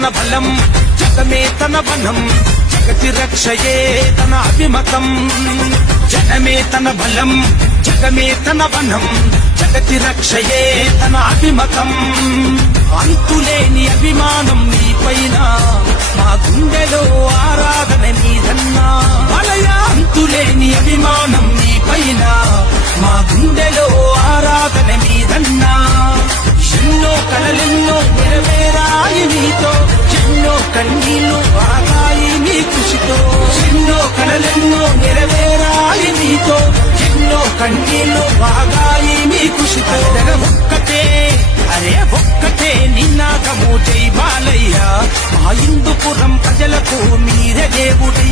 తన బలం జగమే తన వనం జగతి రక్షయే తన అభిమతం జనమే తన బలం జగమే తన వనం జగతి రక్షయే తన అభిమతం అంతులేని అభిమానం నీపైన మా గుండెలో ఆరాధన నీదన్నా మలయ అంతులేని అభిమానం నీపైన మా గుండెలో ఆరాధన నీదన్నా ఎన్నో కలలెన్నో నెరవేరాయి నీతో ఎన్నో కన్నీళ్లు ఆగాయి నీ కృషితో ఎన్నో కలలెన్నో నెరవేరాయి నీతో ఎన్నో కన్నీళ్లు ఆగాయి నీ కృషితో ఒక్కటే అరే ఒక్కటే నిన్నాదము జై బాలయ్య మా హిందూపురం ప్రజలకు మీరే దేవుడి